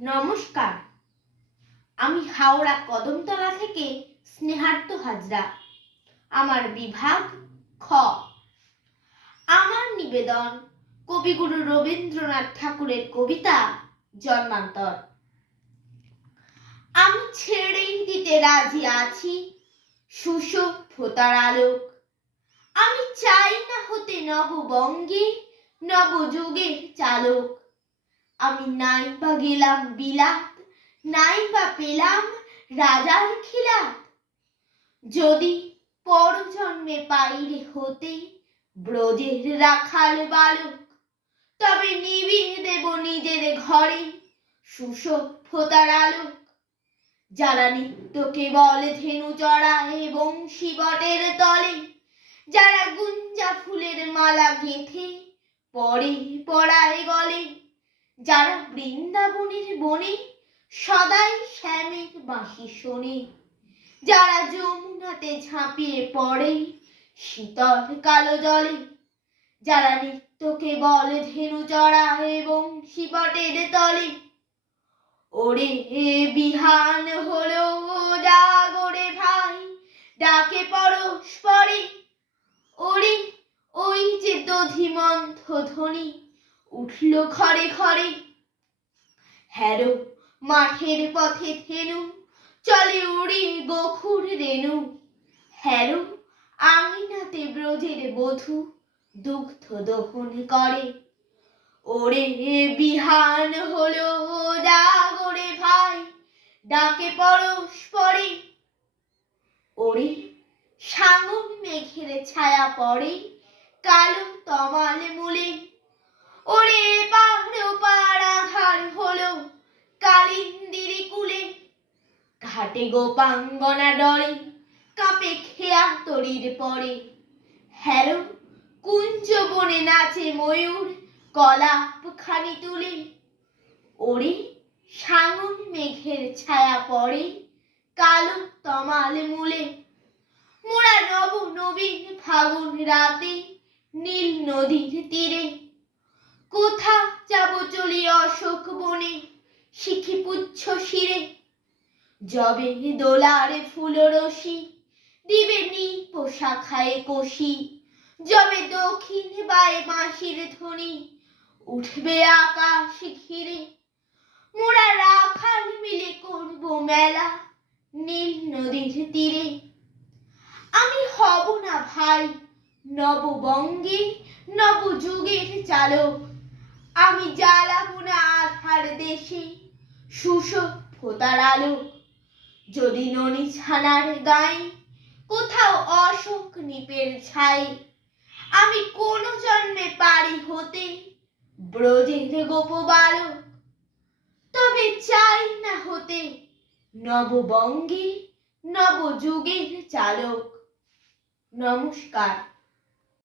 নমস্কার। আমি হাওড়া কদমতলা থেকে স্নেহার্ত হাজরা। আমার বিভাগ খ। আমার নিবেদন কবিগুরু রবীন্দ্রনাথ ঠাকুরের কবিতা জন্মান্তর। আমি ছেড়েই দিতে রাজি আছি সুসভ্যতার আলোক। আমি চাই না হতে নববঙ্গে নবযুগের চালক। আমি নাই বা গেলাম বিলাত নাই বা পেলাম রাজার খিলাত যদি পরজন্মে পাইরে হতে ব্রজের রাখাল বালক, তবে নিবিয়ে দেব নিজের ঘরে সুসভ্যতার আলোক। যারা নিত্য কেবল ধেনু চড়া এবং শিবটের তলে, যারা গুঞ্জা ফুলের মালা গেঁথে পরে পড়ায় যারা বৃন্দাবনের বনে সদাই শ্যামের বাঁশি শোনে, যারা যমুনাতে ঝাঁপিয়ে পড়ে শীতল কালো জলে, যারা নিত্য কেবল ধেনু চড়া এবং শিবটের তলে। ওরে বিহান হলো জাগরে ভাই, ডাকে পরস্পরে। ওরে ওই যে দধিমন্থ ধ্বনি উঠল ঘরে ঘরে। হ্যারো, মাঠের পথে থেনু, চলে উড়ি গোখুর রেণু। হ্যারো, আঙিনাতে ব্রজের বধূ দুগ্ধ দহন করে। ওরে বিহান হলো জাগরে ভাই, ডাকে পরস্পরে ওরে সাঙন মেঘের ছায়া পড়ে কালো তমাল মূলে ওরে পাহাড় পাড়া ঘাড় হলো কালিন্দিরি কুলে ঘাটে গোপাঙ্গনা ডরে, কাপে খেয়া তরির পরে। হ্যালো, কুঞ্জ বনে নাচে ময়ূর, কলাপ খানি তুলে। ওরে সাঙুন মেঘের ছায়া পড়ে, কালো তমাল মূলে। মোরা নব নবীন ফাগুন রাতে, নীল নদীর তীরে। কোথা যাব চলি অশোক বনে, শিখি পুচ্ছ শিরে। জবে দোলারে ফুল রশি দিবে নি পোশাখায় কষি। জবে দক্ষিণ বায়ে বাঁশির ধ্বনি, উঠবে আকাশ ঘিরে। মোরা রাখাল মিলে করব মেলা নীল নদীর তীরে। আমি হব না ভাই নববঙ্গে, নবযুগের চালক। আমি জ্বালাবো না আধার দেশে সুসভ্যতার আলো যদি ননি ছানার গাই, কোথাও অশোক নিপের ছাই। আমি কোন জন্মে পারি হতে ব্রজের গোপবালক, তবে চাই না হতে নববঙ্গে নবযুগের চালক। নমস্কার।